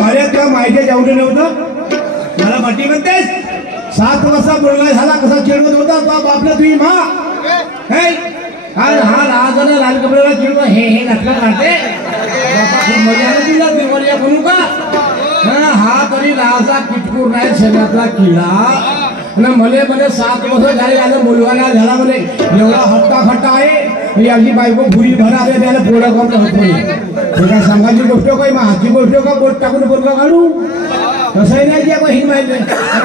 भाड्यात माहिती जेवढे नव्हतं मला मट्टी म्हणतेस 7 वाजता बोलला झाला कसा चिडवत होता बापला तुम्ही मा हा राजाला लाल कपड्याला चिडवा हे घातलं राहते मजा तुला देवरिया बनू का हा तरी राजा किटकूर नाही शरीरातला किडा मले 7 वर्ष झाले आलं मुलगाला झाला म्हणे एवढा हट्टा खट्टा आहे याची बायको भुरी भरा आले त्याला पोळा करून होत नाही काय सांगायची गोष्ट काही हाची गोष्ट का बोट टाकून पोरगा काढू तसंही नाही की आपण ही माहिती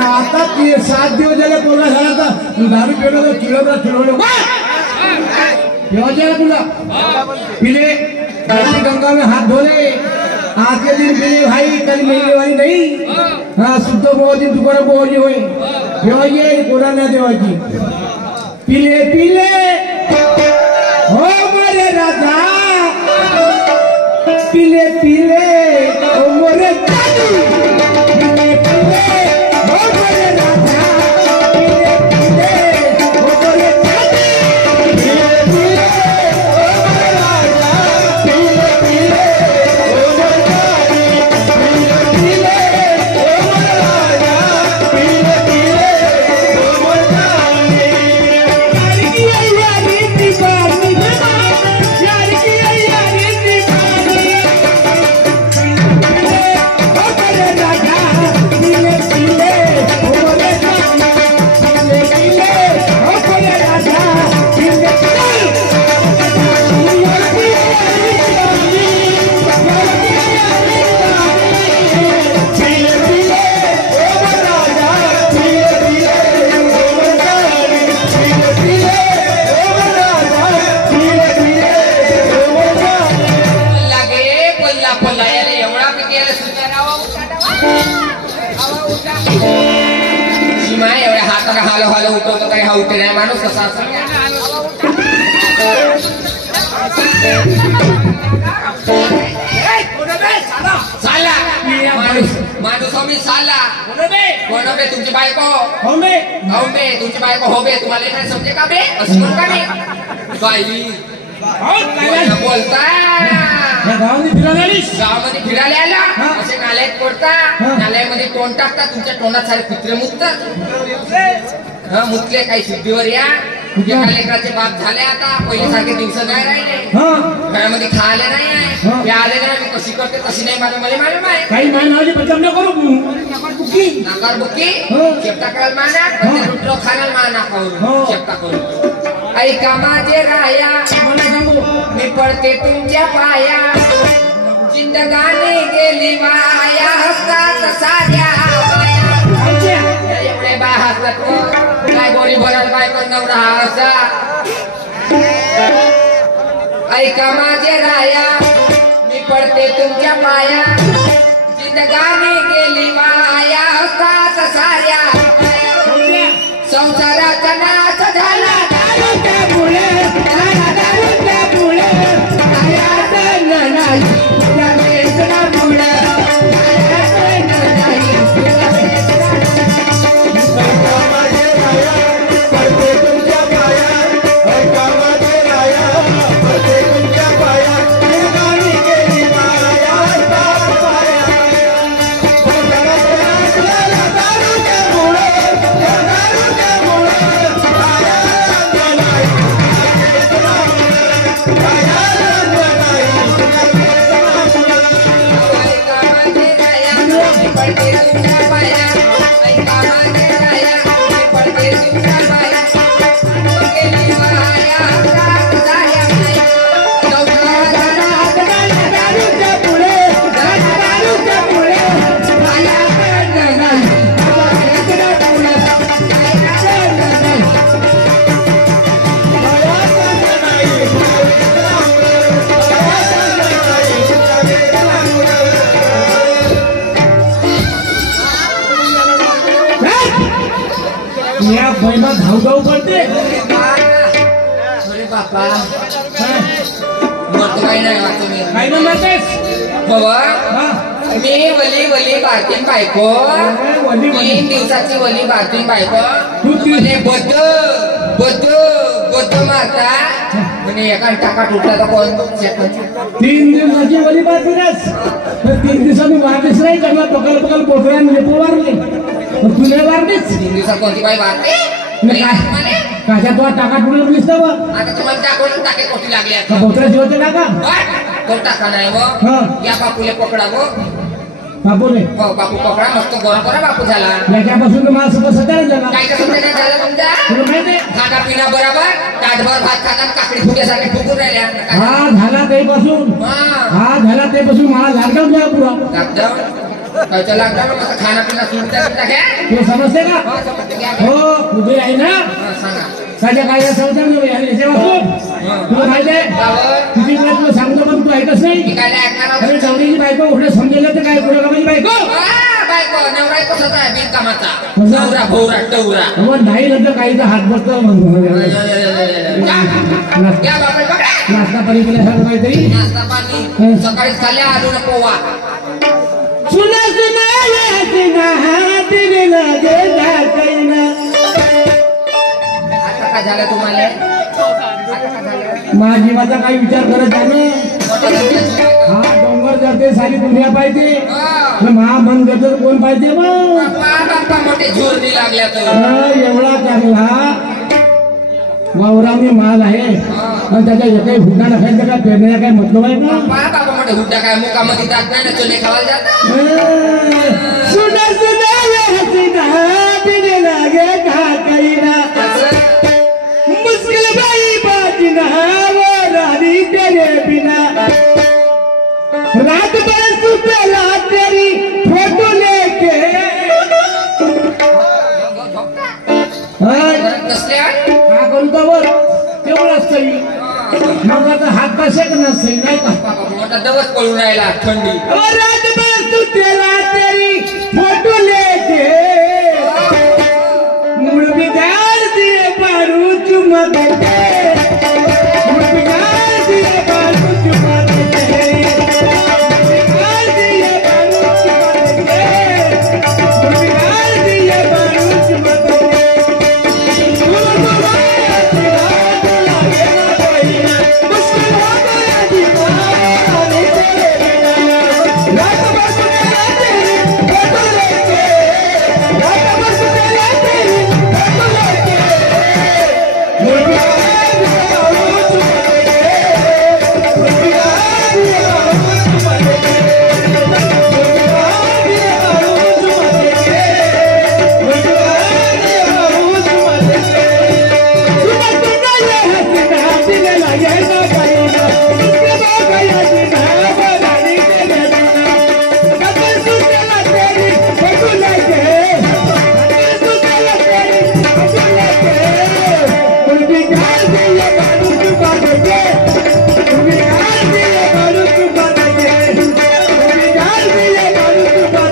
आता 7 दिवस झाले पोरगा झाला तर दारू पिलो चिडवलं केव्हा तुला पिले गंगा में हाथ धोले आज के दिन पिले भाई कल मिलने वाली नहीं हाँ शुद्ध मोदी दुकान मोदी हुए देवाजी कोरा ना देवाजी पिले पिले हो मोरे राजा पिले पिले हो मोरे दादू पिले पिले हो मोरे राजा पिले पिले हो मोरे दादू पिले पिले हो मोरे राजा पिले पिले हो मोरे दादू पिले पिले हो मोरे राजा पिले पिले हो मोरे दादू यार की यारी दीवानी यार की यारी दीवानी हो मोरे राजा पिले पिले हो मोरे दादू पिले पिले हो मोरे राजा पिले एवढ्या हाताला हालो हालो उठवतो काही हा उठे नाही माणूस कसा माणूस मी चालला कोण बे तुमची बायको तुमची बायको हो बे तुम्हाला काय समजे का बे असं म्हणू का बे बाई बोलताय गावामध्ये फिरायला आला असे नाल्यात पडता नाल्यामध्ये तोंड टाकता तुमच्या तोंडात सारे कुत्रे मुततात मुतले काही शुद्धीवर या तुझ्या लेकराचे बाप झाले आता पहिले सारखे दिवस नाही राहिले घरामध्ये खायला नाही आहे आले नाही मी कशी करते तशी नाही मला मालूम आहे काही नाकार बुकी शेपटा करायला माना रुटलो खाण्याला माना करू शेपटा करू ऐका माझे राया मी पडते तुमच्या पाया जिंदगानी गेली माया हसतात साऱ्या एवढे बाय हसतात काय गोळी भरायला बाय पण नवरा हसा ऐका माझे राया मी पडते तुमच्या पाया जिंदगानी गेली माया हसतात साऱ्या संसाराचा नाश झाला धाव करते अरे बापा काही नाही बाबा मी वली बारतीन बायको 3 दिवसाची वली बारतीन बायको बद्द मारता आणि एका टाका तुटला तर कोण 3 दिवसाची वली बाजूलाच 3 दिवसांनी वाढलीच नाही त्यांना पकल पोटऱ्या लेपो वारले तुले वारलीच 3 दिवसात कोणती बाई वारते काच्या तो टाका तुला दिसत बघ आता तुम्हाला टाकून टाके कोटी लागले पोटऱ्या जीवाचे टाका तो टाका नाही व या बापूले पकडा व बापूने हो बापू पकडा मस्त गोरा गोरा बापू झाला याच्यापासून मला सगळं सत्याने झाला काय कसं नाही झालं तुमच्या तुला माहिती खाना पिना बरोबर ताटभर भात खातात काकडी फुग्यासारखे फुगून राहिल्या हा झाला तेपासून हा झाला तेपासून मला लॉकडाऊन झाला पुरा लॉकडाऊन कायचं लॉकडाऊन मस्त खाना पिना सुविधा घ्या तू समजते का हो उभे आहे ना सांगा साध्या काय समजा तुला माहिती आहे तुझी तुला सांगतो पण तू ऐकच नाही अरे नवरीची बायको उठे समजेल तर काय पुढे कामाची बायको बायको नवरा कसं आहे बिनकामाचा नवरा भोवरा टवरा नाही नंतर काही हात बसतो नाश्ता पाणी केल्यासारखं काहीतरी नाश्ता पाणी सकाळीच खाल्ल्या अजून पोवा सुना काय झालं तुम्हाला माझी माझा काही विचार करत आहे हा डोंगर जाते सारी दुनिया पाहिजे महा मन करत कोण पाहिजे बाप्पा मोठे झोरणी लागल्या तर एवढा चांगला वावरावणी माल आहे पण त्याच्या काही हुड्डा नसायचं काय पेरण्याचा काय मतलब आहे का बाबा मोठे हुड्डा काय मुकामध्ये जात नाही ना चोले खावायला जातात सुना बिने लागे का काही ना मुश्किल भाई बाजी ना वो रानी तेरे बिना रात भर सुतेला तेरी फोटो लेके हा कोणता वर तेवढाच सही मग आता हात कसे नसते नाही का मोठा दिवस पळून राहिला थंडी रात भर सुतेला तेरी फोटो लेके मुड़ बिगाड़ दिए बारू चुमा देते मुड़ बिगाड़ दिए बारू चुमा देते बिगाड़ दिए बारू चुमा देते मुड़ बिगाड़ दिए बारू चुमा देते मुश्किल हो गया दीवाने तेरे बिना रात भर सुतेला तेरी फोटो लेके रात भर सुतेला तेरी फोटो लेके मुड़ बिगाड़ दिए बारू चुमा देते मुड़ बिगाड़ दिए बारू चुमा देते मुड़ बिगाड़ दिए बारू चुमा देते मुड़ बिगाड़ दिए बारू चुमा देते सुना सुना ये हसीना दिल लगे ना कहीं इसके बाद गया जीना वो रानी तेरे बिना कदर सुतेला तेरी फोटो लेके कदर सुतेला तेरी फोटो लेके मुड़ बिगाड़ दिए बारू चुमा देते मुड़ बिगाड़ दिए बारू चुमा देते मुड़ बिगाड़ दिए बारू चुमा देते मुड़ बिगाड़ दिए बारू चुमा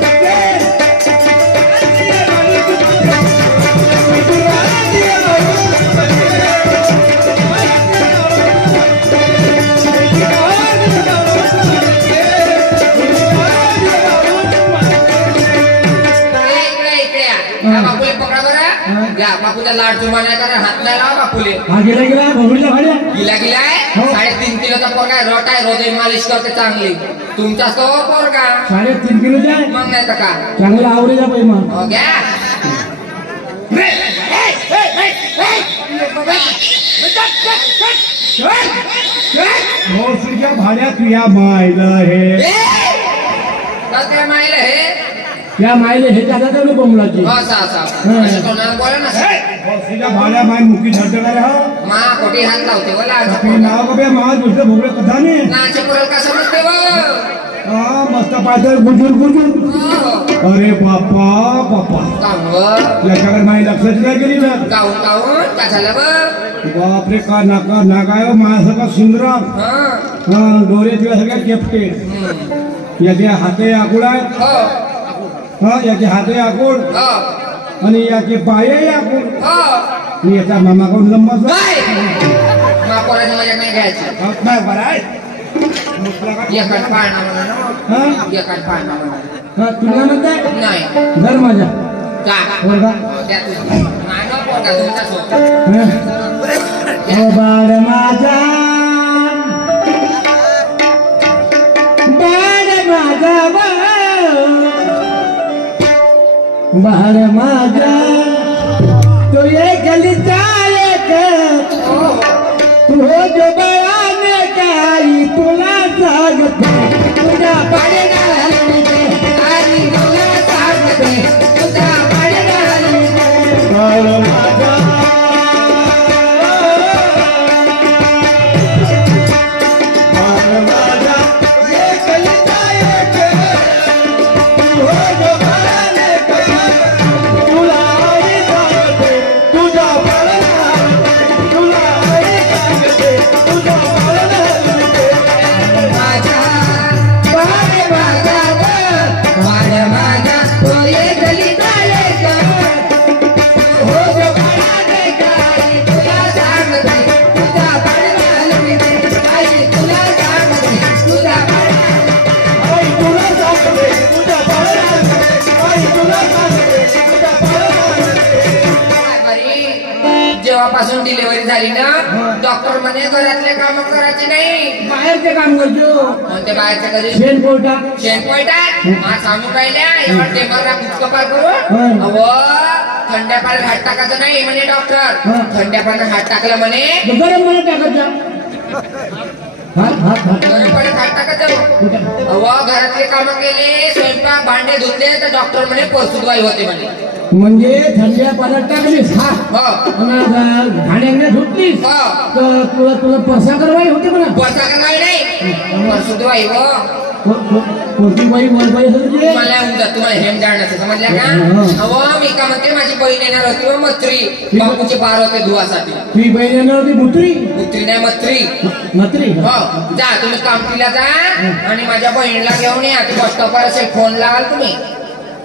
बापूले पकडा बरं घ्या बापूचा लाड चुमा नाही करा हात नाही लावा बापूले हा गेला भोगडीला भाड्या गिलाय 3.5 किलोचा पोरगा आहे रोट आहे रोज मालिश करते चांगली तुमचा तो पोरगा 3.5 किलोचा आहे मग नाही तर का चांगला आवडीचा पाहिजे मग हो घ्या भोसडीच्या भाड्या तुया मायला हे काय माहिलं हे त्या मायले हे त्याचा तेवढी बोंबलाची कोणाला बोला ना भोसडीच्या भाड्या माय मुखी झटका रे हा मा कोटी हात लावते बोला आपली नाव का बे मा दुसरे भोगळे कथा नाही नाचे पुरल का समजते हा मस्त पायदळ गुजूर अरे बाप्पा याच्याकडे माझी लक्षात काय केली ना गाऊन गाऊन का झालं बापरे का नाका नाकाय माझ्यासारखा सुंदर डोरे तुझ्या सगळ्या केपटे याचे हाते आकुड आहेत हा याचे हाते आकुड आणि याचे पाय आकुड आणि याचा मामाकडून लंबा मजा नाही घ्यायची बरं आहे तुला म्हणताय नाही घर माझ्या बाळ माझा बाळ माझा तो ये गलीचा एक तू हो जो बळाने काही तुला सांगते तुझ्या पाण्याला हलविते आणि तुला सांगते तुझ्या पाण्याला हलविते बाळ माझा बाळ माझा ये गलीचा एक तू हो जो बळाने काही तुला आई सांगते तुझ्या पाण्याला हलविते तुला आई सांगते तुझ्या पाण्याला हलविते माझा बाळ माझा बाळ माझा तो ये गलीचा एक हो जो बाळाने काही तुला सांगते तुझा बाळाला हलविते आई तुला सांगते तुझा बाळाला आई तुला सांगते तुझ्या पाण्याला हलविते आई तुला सांगते तुझ्या पाण्याला हलविते बरी जेव्हापासून डिलिव्हरी झाली ना डॉक्टर म्हणे घरातले काम करायचे नाही बाहेरचे काम करतो कोणते बाहेरचे कधी शेण कोटा शेणपोईटा हा सांगू राहिल्या एवढा टेबलला गुचकपार करून हं. अव थंड्या पाण्यात हात टाकायचं नाही म्हणे डॉक्टर हं. थंड्या पाण्यात हात टाकलं म्हणे गरम मला टाकायचा हात हात हात गरम पाण्यात हात टाकायचं अव घरातले काम केले स्वयंपाक भांडे धुतले तर डॉक्टर म्हणे परसुदवाई होते म्हणे म्हणजे थंड्या पाण्यात टाकलीस हा हो घाण्याने धुतलीस हो तर तुला तुला परसा करवाई होते म्हणा परसा करवाई नाही परसुदवाई हो कोणती बाई वरबाई होती मला येऊन जात तुम्हाला हेम जाण्याचं समजल्या का अव मी का म्हणते माझी बहीण येणार होती व मत्री बापूचे पार होते धुवासाठी ती बहीण येणार होती मुत्री पुत्री नाही मत्री मत्री हो जा तुम्ही कामठीला जा आणि माझ्या बहिणीला घेऊन या ती बस स्टॉपवर असेल फोन लावाल तुम्ही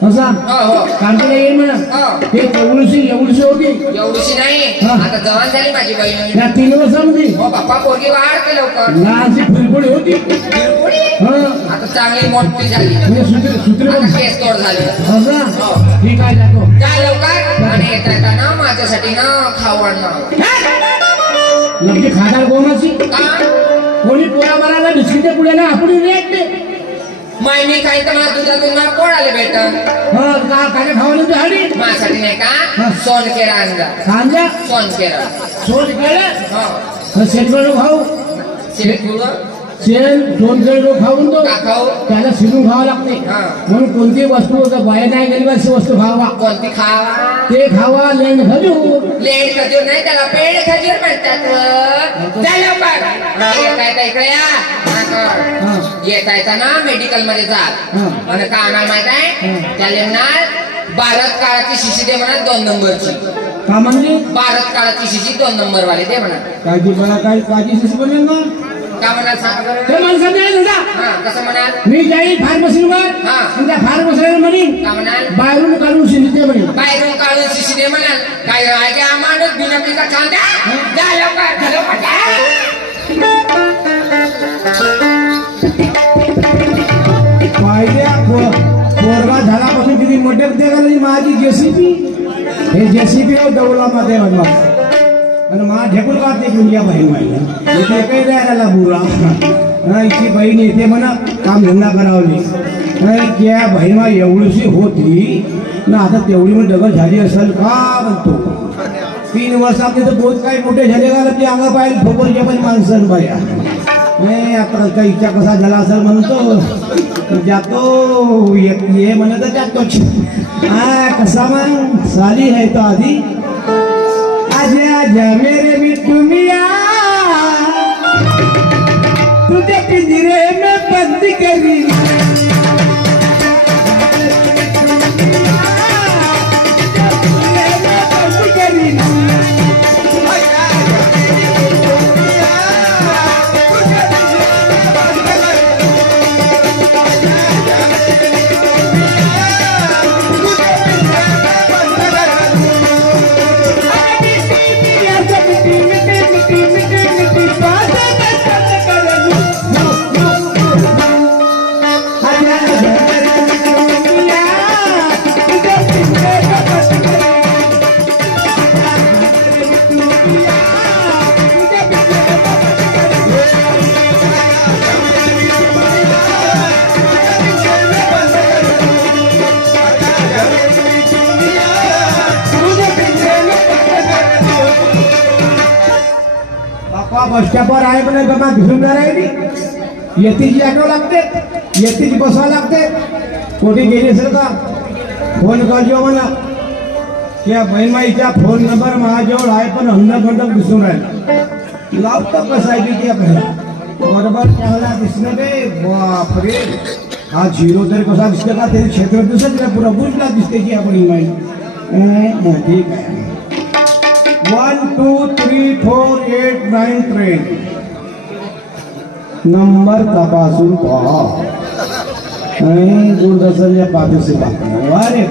असा हो हो कांतीला येईल म्हणा हो ते एवढीशी होती एवढीशी नाही हा. आता जवान झाली माझी बहीण त्या 3 वर्षांमध्ये हो बाप्पा पोरगी वाढते लवकर लहानशी फुलफुडी होती बिरकुडी. हा आता चांगली मोठी झाली म्हणजे सूत्र आता केस तोड झाली असा हो ठीक आहे जातो जा लवकर आणि येता येताना माझ्यासाठी ना खाऊ आणणार नक्की खाणार कोणाची का कोणी पोळा मारायला बिस्किटे पुढ्याला आपण रेटते माय मी काही तर मला दुधातून मला कोण आले भेटन हा का काय खावायला तू हाडी माझ्यासाठी नाही हा. का सोनकेरा आणजा सांजा सोनकेरा सोन केलं हो शेतकरी खाऊ सिलेक्ट शेण दोन केळं खाऊन तो का खाऊ त्याला शिरून खावं लागते हा. म्हणून कोणती वस्तू बाहेर नाही गेली अशी वस्तू खावा कोणती खावा ते खावा लेण खजूर लेट खजूर नाही त्याला पेड खजूर म्हणतात जा लवकर येता येता इकडे या हा कर. हा. येता येताना मेडिकल मध्ये जा हा. आणि का आणाल माहित आहे हा. त्याला म्हणणार भारत काळाची शिशी दे म्हणा 2 नंबरची का म्हणजे भारत काळाची शिशी 2 नंबर वाली दे म्हणा काळजी मला काय काळजी शिशी बनेल ना का म्हणाल सांग बरं? ते मला समजायला जा हा कसं म्हणाल मी जाईल फार्मसीवर हा. आणि त्या फार्मसीला म्हणीन का म्हणाल बाहेरून काढून शिंदे म्हणीन बाहेरून काढून शिशी दे म्हणाल काय आहे की माणूस बिनपलीचा खांदा जा लवकर झालं पाहिजे पोरगा झाल्यापासून किती मोठे देगा माझी जेसीबी हे जेसीबी दौला मध्ये बनवा आणि मा झेपून काढते कुंजिया बहीण माहिती इथे काही द्यायला बुरा इची बहीण येते म्हणा काम धंदा करावली त्या बहीण एवढीशी होती ना आता तेवढी मग डबल झाली असेल का म्हणतो 3 वर्षात तर बहुत काही मोठे झाले का ते अंगा पाहिजे ठोकरच्या पण माणसं बाया नाही आता काही इच्छा कसा झाला असेल म्हणतो जातो ये म्हणत जातोच हा कसा मग साली है तो आधी आजा आजा मेरे बिट्टू मिया तुझे पिंजरे में बंद करी बस स्टॉपवर आहे पण बाबा घेऊन जाणार आहे ती येतीची ऑटो लागते येतीची बसवा लागते कोठी गेली असेल का फोन करजो मला त्या बहिणमाईचा फोन नंबर माझ्याजवळ आहे पण हंडक दिसून राहिला लावतो कसा आहे की आपल्याला बरोबर चांगला दिसणं ते बापरे हा झिरो तरी कसा दिसतो का त्याचे क्षेत्र दिसत नाही पुरा बुजला दिसते की आपण माहिती ठीक आहे 1 2 3 4 8 9 ट्रेन नंबर तपासून पहा दूरदर्शनच्या पाठीशी वारे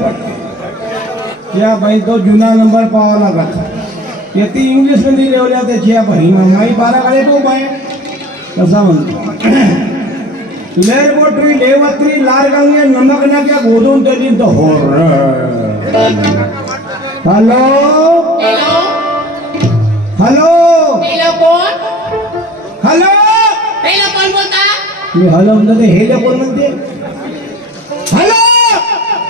या बाई तो जुना नंबर पाहावा लागत येते इंग्लिश मध्ये लिहिल्या त्याची या बाई माई 12 कडे तो बाय कसा म्हणतो लेरबोटरी लेवत्री लारगंगे नमकना क्या गोदून तरी तो हो हॅलो हॅलो हेलो कोण हॅलो हेलो कोण बोलता मी हॅलो म्हणते हे कोण म्हणते हॅलो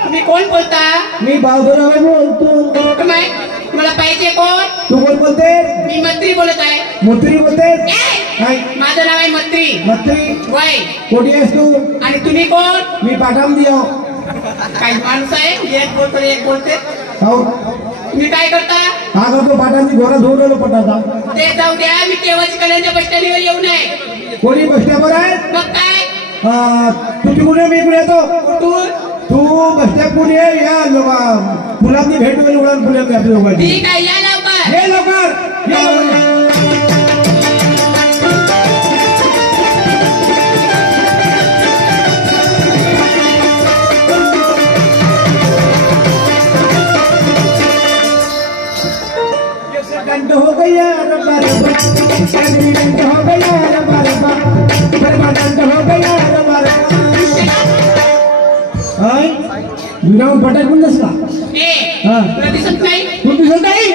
तुम्ही कोण बोलता मी बावधराव बोलतो मला पाहिजे कोण तू कोण बोलते मी मंत्री बोलत आहे मंत्री बोलते माझं नाव आहे मंत्री मंत्री वय कोणी आहेस तू आणि तुम्ही कोण मी पाठाम दियो काही माणूस आहे एक बोलतो एक बोलते हो तुम्ही काय करता हा करतो पाठांची घोडा धुवलेलो पटाचा ते जाऊ द्या मी केव्हाची कल्याणच्या बस स्टँडवर येऊ नये कोणी बस स्टॉपवर आहे मग काय तू तिकडून मी इकडे येतो कुठून तू बस स्टॉप कोणी आहे या फुलांनी भेट होईल उडण फुलांनी आपल्या लोकांची ठीक आहे या लवकर हे लवकर या लवकर हो गया रब्बा रब्बा एक्सीडेंट हो गया रब्बा रब्बा बर्बाद हो गया रब्बा रब्बा हाय विराम पटाकून नसला ए हां तुला दिसत नाही तू दिसत नाही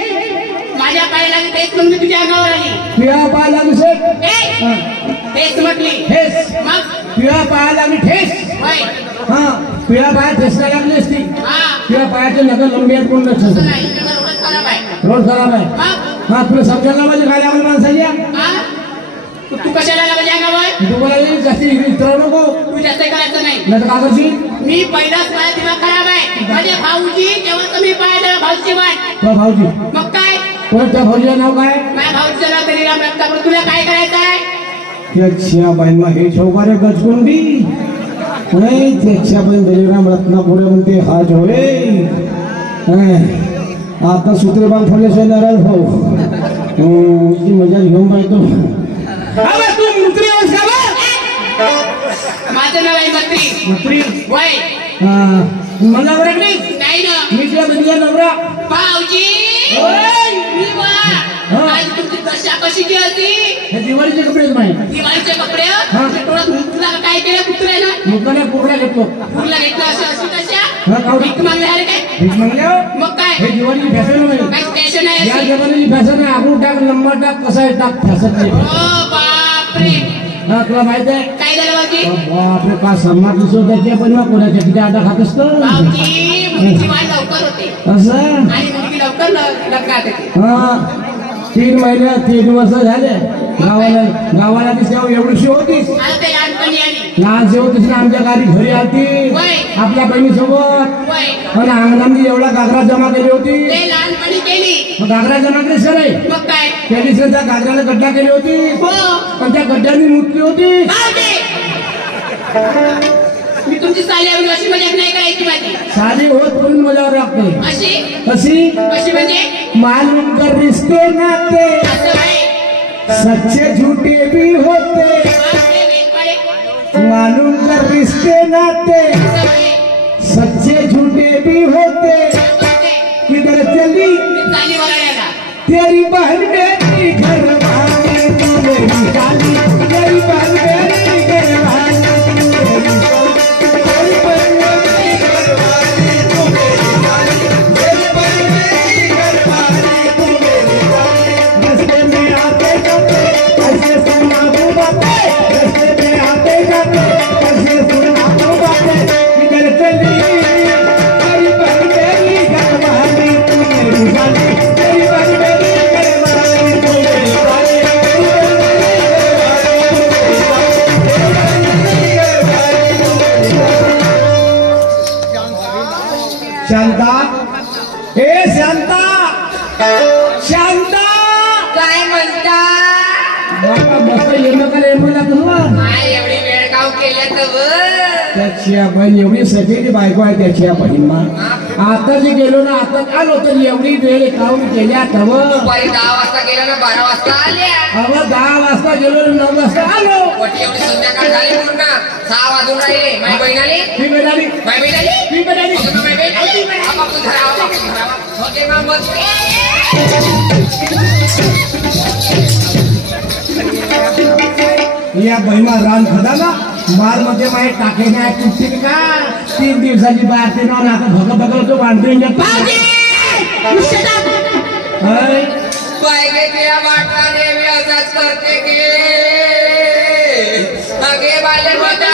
माझ्या पायाला तेच म्हणून मी तुझ्या अंगावर आली तुझ्या पायाला दिसत ए तेच म्हटली ठेस मग तुझ्या पायाला मी ठेस होय हां तुझ्या पायात ठेस लागली असती हा तुझ्या पायाचे नगर लंबी आहेत कोण लक्ष नाही तुझा रोड खराब आहे रोड खराब आहे मग हा तुला समजायला पाहिजे काय लागलं माणसाच्या हा तू कशाला आला माझ्या अंगावर तू बोलायला जास्ती इतराव नको तू जास्त करायचं नाही नाही तर का करशील मी पहिलाच माझा दिमाग खराब आहे माझे भाऊजी तेव्हा तुम्ही पाहिलं भाऊची वाट तो भाऊजी मग काय कोणत्या भाऊजीचं नाव काय माझ्या भाऊचं नाव तरी राम रक्तापूर तुला काय करायचं आहे त्याच्या बाईंना हे चौकारे गजकुंडी नाही त्याच्या बाईन दलिराम रत्नापुरे म्हणते हा जोडे आता सूत्रबान फुलेशिवाय नाराज भाऊ मजा घेऊन पाहतो तू मंत्री माझं नाव आहे मंत्री मंत्री वय मला ओळखली नाही ना मी तुला बघितला नवरा भाऊजी मी वा आज तुमची दशा कशी जी होती हे दिवाळीचे कपडेच माहिती दिवाळीचे कपडे डोळ्यात मुतला काय केलं कुत्र्यानं मुलाला कोकडा घेतलो मुरला घेतला असं अशी हा, कशा कावडी. भीक मागले अरे काय भीक मागल्यावर मग काय हे दिवाळीची फॅशन नाही काय फॅशन आहे या अशी? जमान्याची फॅशन आहे आपण टाक नंबर टाक कसा आहे टाक फॅशन नाही ओ बापरे हा तुला माहित आहे काय झालं भाऊजी बापरे का सन्मान दिसतो त्याच्या पण मग कोणाच्या किती आटा खात असतो भाऊजी मुलीची वाट लवकर होते असं आणि मुलगी लवकर लग्नात येते हा 3 महिने 3 वर्ष झाले गावाला दिसल्यावर एवढीशी होतीस आज ते लहानपणी आली लहानशी होतीस ना आमच्या गाडी घरी आलती वय. आपल्या बहिणीसोबत वय आणि अंगणामध्ये एवढा घागरा जमा केली होती ते लहानपणी केली मग घागरा जमा केलीस का नाही मग काय त्यांनी त्या घागराला गड्डा केली होती हो पण त्या गड्ड्यानी मुतली होती भाऊजी मी तुमची साली आली अशी मजाक नाही करायची माझी साधी होत पण मजावर लागते अशी कशी कशी म्हणजे मालूम कर रिश्ते नाते असं आहे सच्चे झूठे भी होते बापरे, वेलपाडे. मालूम कर रिश्ते नाते असं आहे. सच्चे झूठे भी होते बापरे. किधर चली मी चाली वराड्याला. तेरी बहन मेरी घर वाली तू मेरी साली तेरी बहन मेरी घर वाली तू मेरी साली तेरी बहन मेरी घर वाली तू मेरी साली तेरी बहन मेरी घर वाली तू मेरी साली रस्ते में आते जाते ऐसे सुना बातें रस्ते में आते जाते ऐसे सुना बातें किधर चली तेरी बहन मेरी घर वाली तू मेरी साली तेरी बहन मेरी घर वाली तू मेरी साली रे मला कसं काय एवढी वेळ काव केल्या तर त्याची आपण एवढी सगळी बायको आहे त्याची आपण आता जे गेलो ना आता काय होतं एवढी वेळ काऊन केल्या तव दुपारी 10 वाजता गेलो ना 12 वाजता आल्या अव 10 वाजता गेलो 9 वाजता आलो वटी एवढी संध्याकाळ झाली पूर्ण 6 वाजून राहिले माझी बहीण आली ती मिळाली माझी बहीण आली ती मिळाली अगं माझी बहीण आली बापू धरा बापू धरा होते मग या बहिमा रान खदाला माल मध्ये माहे टाके नाही तुटते का 3 दिवसाची बाहेर ते ना आता भग बघतो बांधून पाहिजे त्या वाटला देवी असाच करते की अगे बाले बता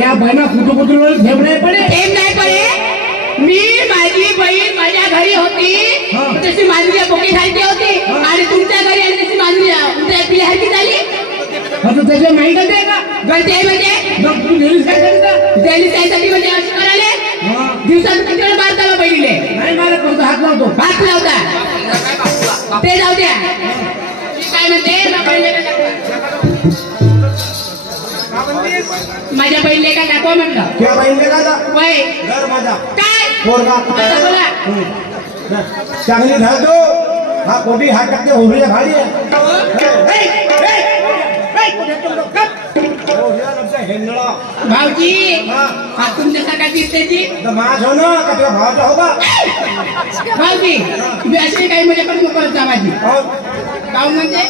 या बहिणा कुठं कुठं ठेव नाही पडे ठेव नाही पडे मी माझी बहीण माझ्या घरी होती तशी मांजरी बोके खायची होती आणि तुमच्या घरी आली तशी मांजरी तुमच्या पिल्यासारखी झाली आता त्याच्या माहिती आहे का गळते म्हणजे मग तू गेलीस काय करता दिल्ली त्यासाठी म्हणजे असं करायले दिवसात किती वेळ बाहेर चालू पहिले नाही मला कोणता हात लावतो भात लावता ते जाऊ द्या मी काय म्हणते ना पहिले माझ्या बहिणीला काय दाखवा म्हटलं त्या बहिणीला का जा वय घर माझा काय पोरगा आता बोला चांगली धरतो हा कोटी हात टाकते होरीला खाली भाऊजी हा तुमच्यासारखा दिसते माझ हो ना का तुझ्या भावाचा हो का भाऊजी तुम्ही अशी काही मजा करू नको करत जा माझी भाऊ म्हणजे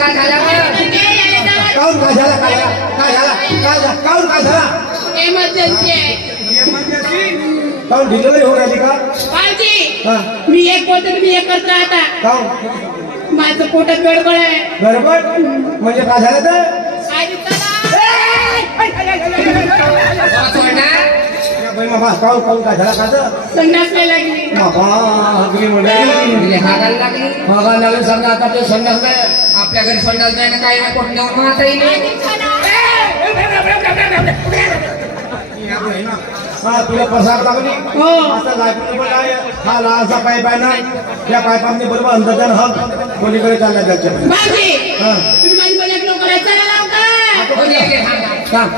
काय झालं काऊन काय झाला काय झाला काय झाला काऊन काय झाला एमर्जन्सी आहे काऊन डिलिव्हरी होऊन राहिली का भाऊजी मी एक बोलतो तुम्ही एक करत राहता काऊन माझं पोटात गडबड आहे गडबड म्हणजे काय झालं तर आधी चला काऊन काऊन काय झाला का संडासला लागली हागायला लागली मागा लागले सांगा आता ते संडास नाही आपल्या घरी संडास नाही ना काही नाही कोण घेऊन माताही नाही हा तुला प्रसाद टाकली हो आता लायब्ररी पण आहे हा लहानसा पाईप आहे ना त्या पाईपाने बरोबर अंतर्जान हा कोणीकडे चालला त्याच्या भाऊजी हा तुम्ही माझी मजा नको करायचं सांग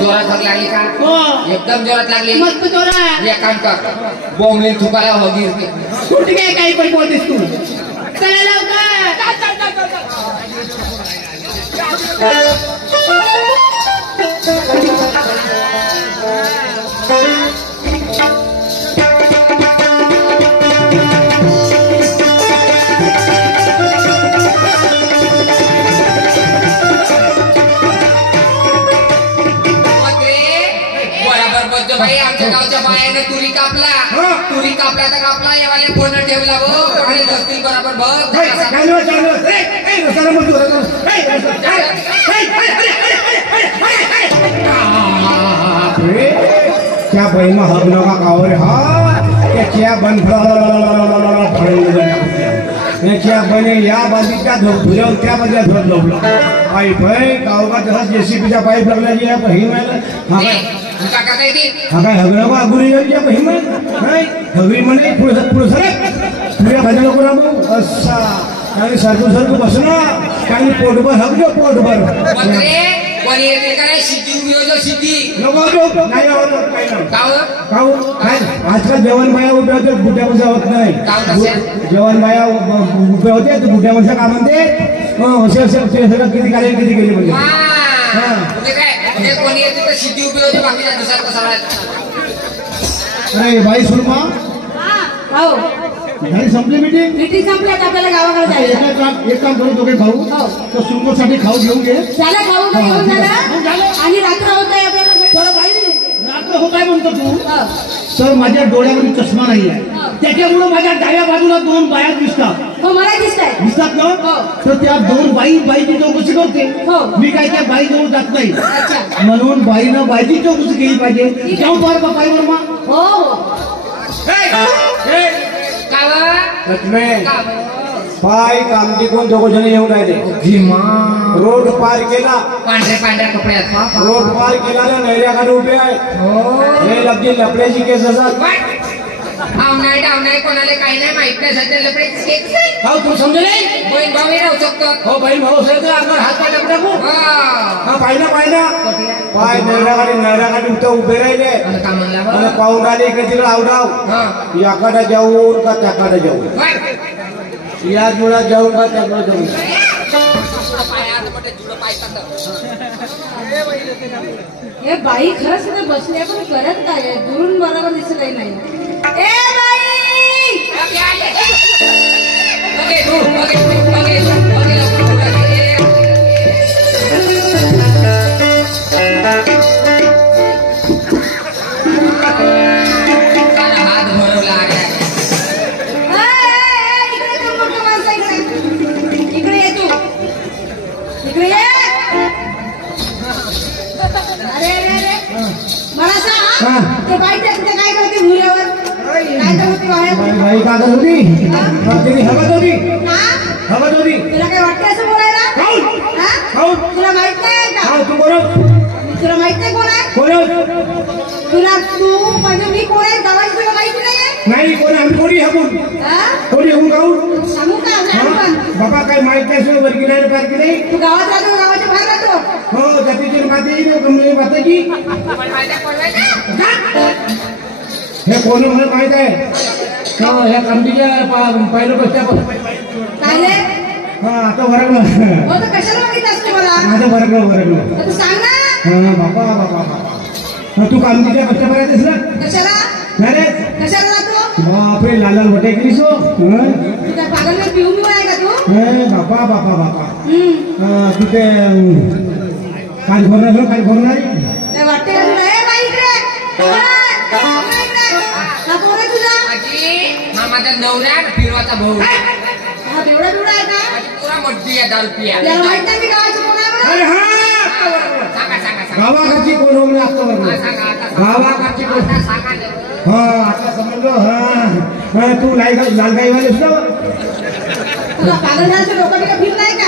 जोरात हाक लागली का हो एकदम जोरात लागली मस्त जोरा एक काम कर बोंबले थुकाला हो गिरते कुठे काय काही पण बोलतेस तू चला लवकर बाई आमच्या गावच्या बायाने तुरी कापला तर कापला यावाले फोन ठेवला हो कोणाला दस्ती बरोबर बघ क्या बहिमा हग नका कावर हा त्याच्या बन त्याच्या बने या बाजूच्या धुऱ्यावर त्या बाजूला धुरत लावलं पाईप आहे गावगा तसा जेसीबीच्या पाईप लागला जी बहीण हा काय हगणा गुरी या बहीण नाही हगरी म्हणे पुढे पुढे खाली नको राहू असा काही सारखं बस ना काही पोटभर हगलो पोटभर कोणी येते का नाही शिटी उभी शिटी नाही आजकाल जेवण बाया उभ्या होत्या बुड्या माणसा होत नाही जेवण बाया उभ्या होत्या बुड्या माणसा का म्हणते सगळं किती काले किती गेली म्हणजे काय कोणी येते तर शिटी उभी होती बाकीच्या दुसऱ्या कसा अरे बाई सुरमा हो झाली संपली मीटिंग संपल्यात आपल्याला गावाकडे जायचं एक काम करू दोघे भाऊ तर सुरमोसाठी खाऊ घेऊन घे झालं खाऊ झालं आणि रात्र होत आहे आपल्याला रात्र होत आहे म्हणतो तू तर माझ्या डोळ्यामध्ये चष्मा नाही आहे त्याच्यामुळे माझ्या डाव्या बाजूला 2 बाया दिसतात हो मला दिसतात ना तर त्या 2 बाईची चौकशी करते मी काय त्या बाई जवळ जात नाही म्हणून बाईनं बाईची चौकशी केली पाहिजे जाऊ बार बाई वर्मा हो पाय काम टिकून दोघ जण येऊन राहिले रोड पार केला पांढऱ्या कपड्यात रोड पार केला ना नैऱ्याखाली उभे आहे हे लगती लपड्याची केस असतात नाही डाव नाही कोणाला काही नाही माहित नाही सध्या लपडे हो तू समजू नाही बहीण भाऊ राहू शकतो हो बहीण भाऊ असेल तर अंगावर हात पाय टाकू टाकू हा पाहिलं पाय नळरागाडी उठं उभे राहिले का म्हणला मला पाहून आले इकडे तिकडे आवडाव याकडे जाऊन का त्याकडे जाऊन या जुळा जाऊन का त्याकडे जाऊन हे बाई खरंच तिथे बसल्या पण करत काय आहे? दुरून बरोबर दिसतही नाही ए बाई हात भरवला इकडे तू मोठं माणसं इकडे ये तू इकडे ये अरे मला सांग ते बाई तिथे काय करते भुऱ्यावर काय करते बाहेर बाई का करत होती हवत होती हवत होती तुला काय वाटतं असं बोलायला तुला माहित नाही का तू बरोबर तुला माहित नाही कोण आहे कोण तू म्हणजे मी कोण आहे गावाची तुला माहिती नाही कोण आम्ही कोणी हकून कोणी हकून गाऊन सांगू का लहानपण बाबा काय माहित नाही वरकी नाही पार की नाही तू गावात राहतो गावाच्या बाहेर राहतो हो जातीची माती कमली माताची हे कोण मला माहित आहे ह्या कमटीच्या पहिलं बसच्या काय रे हा आता वरगलं हो तर कशाला माहित असते मला माझं वरगलं तू सांग ना बाबा बाबा बाबा तू कामटीच्या बसच्या पर्यंत ना कशाला नाही रे कशाला जातो बापरे लाल लाल वटे केली सो तू त्या पागलवर पिऊन बिऊन आहे का तू बापा बापा बापा तिथे काय भरणार काय भरणार काय वाटते का तुला ए बाई इकडे कोण आहे तुझा हा माझा नवरा फिरवाचा भाऊ हा तेवढा तेवढा आहे का पुरा मोठी आहे 10 रुपया त्याला माहित नाही मी गावाची कोण आहे अरे म्हणून सांगा सांगा सांगा गावाकडची कोण हो म्हणजे सांगा आता गावाकडची कोण आता सांगा हा आता समजलो हा तू लालगाईवालेस ना तुला पागल झालं लोक बिका फिर नाही का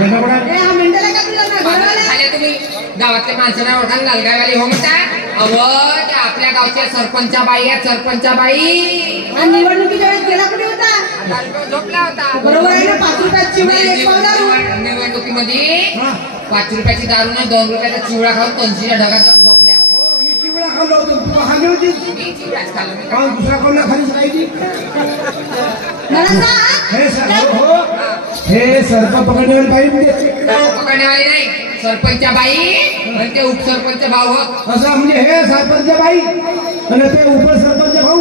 दंडापडा हा मेंटल आहे का तुला घरवाला झाले तुम्ही गावातल्या माणसांना ओळखाल लालगाववाली हो म्हणता अहो त्या आपल्या गावच्या सरपंचा बाई आहेत सरपंचा बाई आणि निवडणुकीच्या वेळेस गेला कुठे होता झोपला होता बरोबर आहे ना 5 रुपयात चिवडा एक पाव दारू निवडणुकीमध्ये 5 रुपयाची दारू ना 2 रुपयाचा चिवडा खाऊन 300च्या ढगात जाऊन झोपल्या मी चिवडा खाल्लो होतो तू खाल्ली होती मी चिवडाच खाल्ला मी दुसरा कोणला खालीच राहायची मला सांग हे सर्प पकडण्यावर पाहिजे पकडण्यावाली नाही सरपंचा बाई आणि ते उपसरपंच भाऊ असं म्हणजे हे सरपंच बाई आणि ते उपसरपंच भाऊ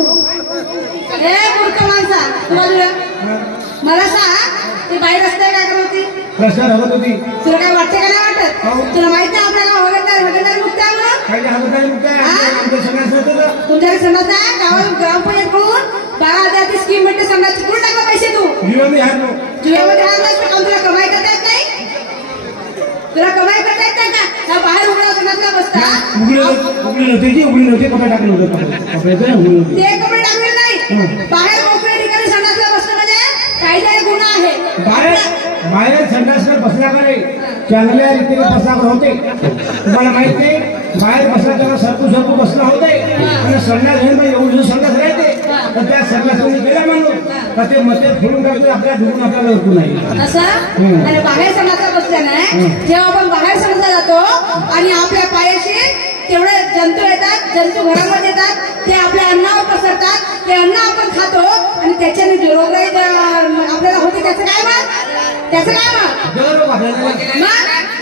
ए मूर्ख माणसा तू बाजूला मला सांग ती बाई रस्त्यावर काय करत होती रस्त्यावर हवत होती तुला काय वाटते का नाही वाटत तुला माहित आहे आपल्याला वगैरे मुक्त आहे म्हणून काही हवत मुक्त आमच्या सगळ्यात तुमच्याकडे समज आहे गावात ग्रामपंचायतकडून 12,000 स्कीम भेटते समजा कुठून टाकला पैसे तू मी हारलो जुव्यामध्ये हारलास पण तुला कमाई करता येत नाही तुला कमाई करता येत नाही का बाहेर उघडा समाजला बसता उघडी नव्हती कपडे टाकले होते ते कपडे टाकले नाही बाहेर मोकळ्या ठिकाणी संडासला बसणं म्हणजे कायद्याने गुन्हा आहे बाहेर संडासला बसल्याकडे चांगल्या रीतीने बसल्यावर होते तुम्हाला माहित नाही बाहेर बसल्यावर सरकू बसला होते आणि संडास घेऊन एवढं संडास राहते तर त्या संडासाने गेला माणूस तर ते मध्ये फिरून टाकतो आपल्या ढुकून आपल्याला ओळखू नाही असं आणि बाहेर संडासला बसल्याने जेव्हा आपण बाहेर संडासला जातो आणि आपल्या पायाशी तेवढे जंतू येतात जंतू घरामध्ये येतात ते आपल्या अन्नावर पसरतात ते अन्न आपण खातो आणि त्याच्याने जो रोगराई आपल्याला होते त्याचं काय मग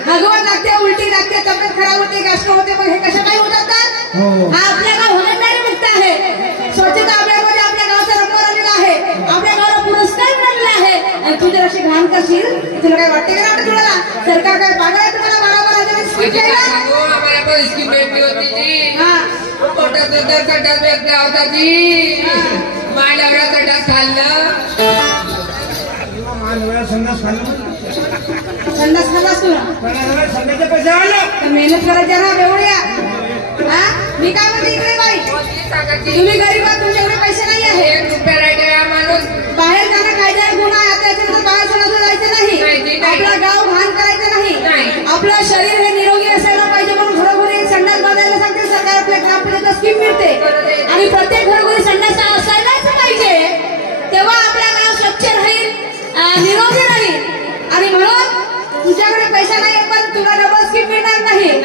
भगवान लागते उलटी लागते तब्येत खराब होते गॅस्ट्रो होते पण हे कशा काही होतात तर हा आपल्या गाव होणारी मुक्त आहे स्वच्छता अभियानामध्ये आपल्या गावचा नंबर आलेला आहे आपल्या गावाला पुरस्कार मिळालेला आहे आणि तू जर अशी घाण करशील तुला काय वाटते का वाटत तुला सरकार काय पागल आहे तुम्हाला 12,000 स्कीम द्यायला आम्हाला पण स्कीम भेटली होती जी पोटात भेटला होता जी माझ्या संडास खाल्लं संडास खाल्लं संडास खाल्लास तुला संडासचे पैसे आलं मेहनत करायच्या ना बेवड्या मी काय म्हणते इकडे बाई तुम्ही गरीब आहात तुमच्याकडे पैसे नाही आहे 1 रुपया राहते माणूस बाहेर जाणं कायद्याने गुन्हा आहे त्याच्यानंतर बाहेर सोडायला जायचं नाही आपलं गाव घाण करायचं नाही आपलं शरीर हे निरोगी असायला पाहिजे म्हणून घरोघरी संडास बांधायला सांगते सरकार आपल्या ग्रामपंचायत स्कीम मिळते आणि प्रत्येक घरोघरी संडास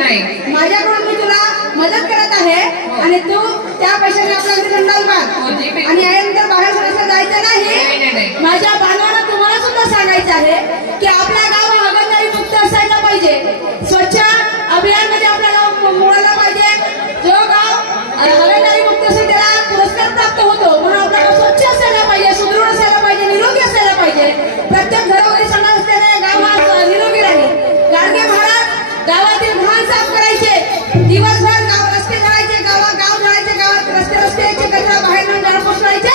नाही माझ्याकडून मी तुला मदत करत आहे आणि तू त्या पैशाने आपला दंडाल बांध आणि यानंतर बाहेर सुद्धा जायचं नाही. माझ्या बांधवांना तुम्हाला सुद्धा सांगायचं आहे की आपला गाव हागणदारी मुक्त असायला पाहिजे. स्वच्छ अभियान मध्ये आपला गाव मोडायला पाहिजे. जो गाव हागणदारी मुक्त असेल त्याला पुरस्कार प्राप्त होतो. म्हणून आपला गाव स्वच्छ असायला पाहिजे, सुदृढ असायला पाहिजे, निरोगी असायला पाहिजे. प्रत्येक घरोघरी संडास असल्याने गाव हा निरोगी राहील. गाडगे महाराज गावातील घाण साफ करायचे, दिवसभर गाव रस्ते झाडायचे, गाव झाडायचे, गावात रस्त्याचे कचरा बाहेर नेऊन गाव पोचवायचे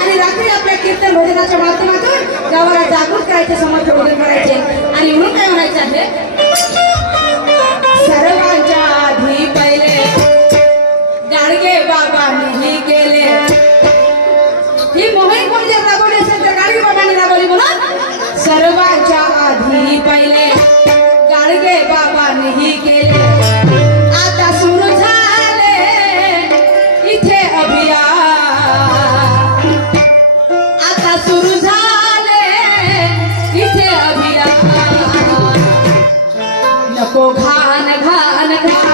आणि रात्री आपल्या कीर्तन भजनाच्या माध्यमातून गावाला जागृत करायचे, समाज प्रबोधन करायचे. आणि म्हणून काय म्हणायचं आहे, सर्वांच्या आधी पहिले गाडगे बाबांनी केले. ही मोहीम कोणी जर राबवली असेल तर गाडगे बाबांनी राबवली. म्हणून सर्वांच्या आधी पहिले गाडगे बाबांनी केले. आता सुरू झाले इथे अभियान, आता सुरू झाले इथे अभियान. नको घाण घाण घाण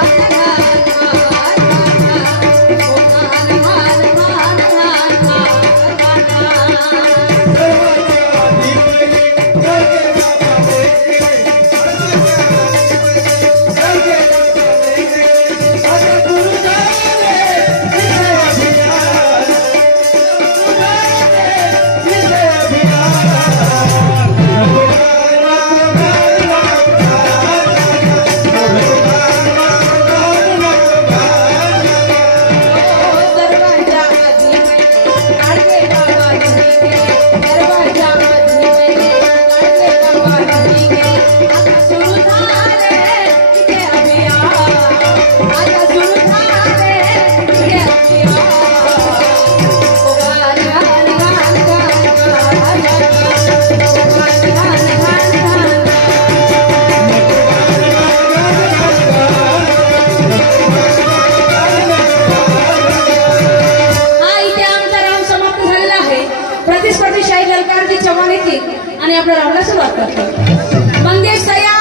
प्रतिस्पर्धी शाही ललकारजी चव्हाण येतील आणि आपल्या रावला सुरुवात करतो. मंगेश तयार.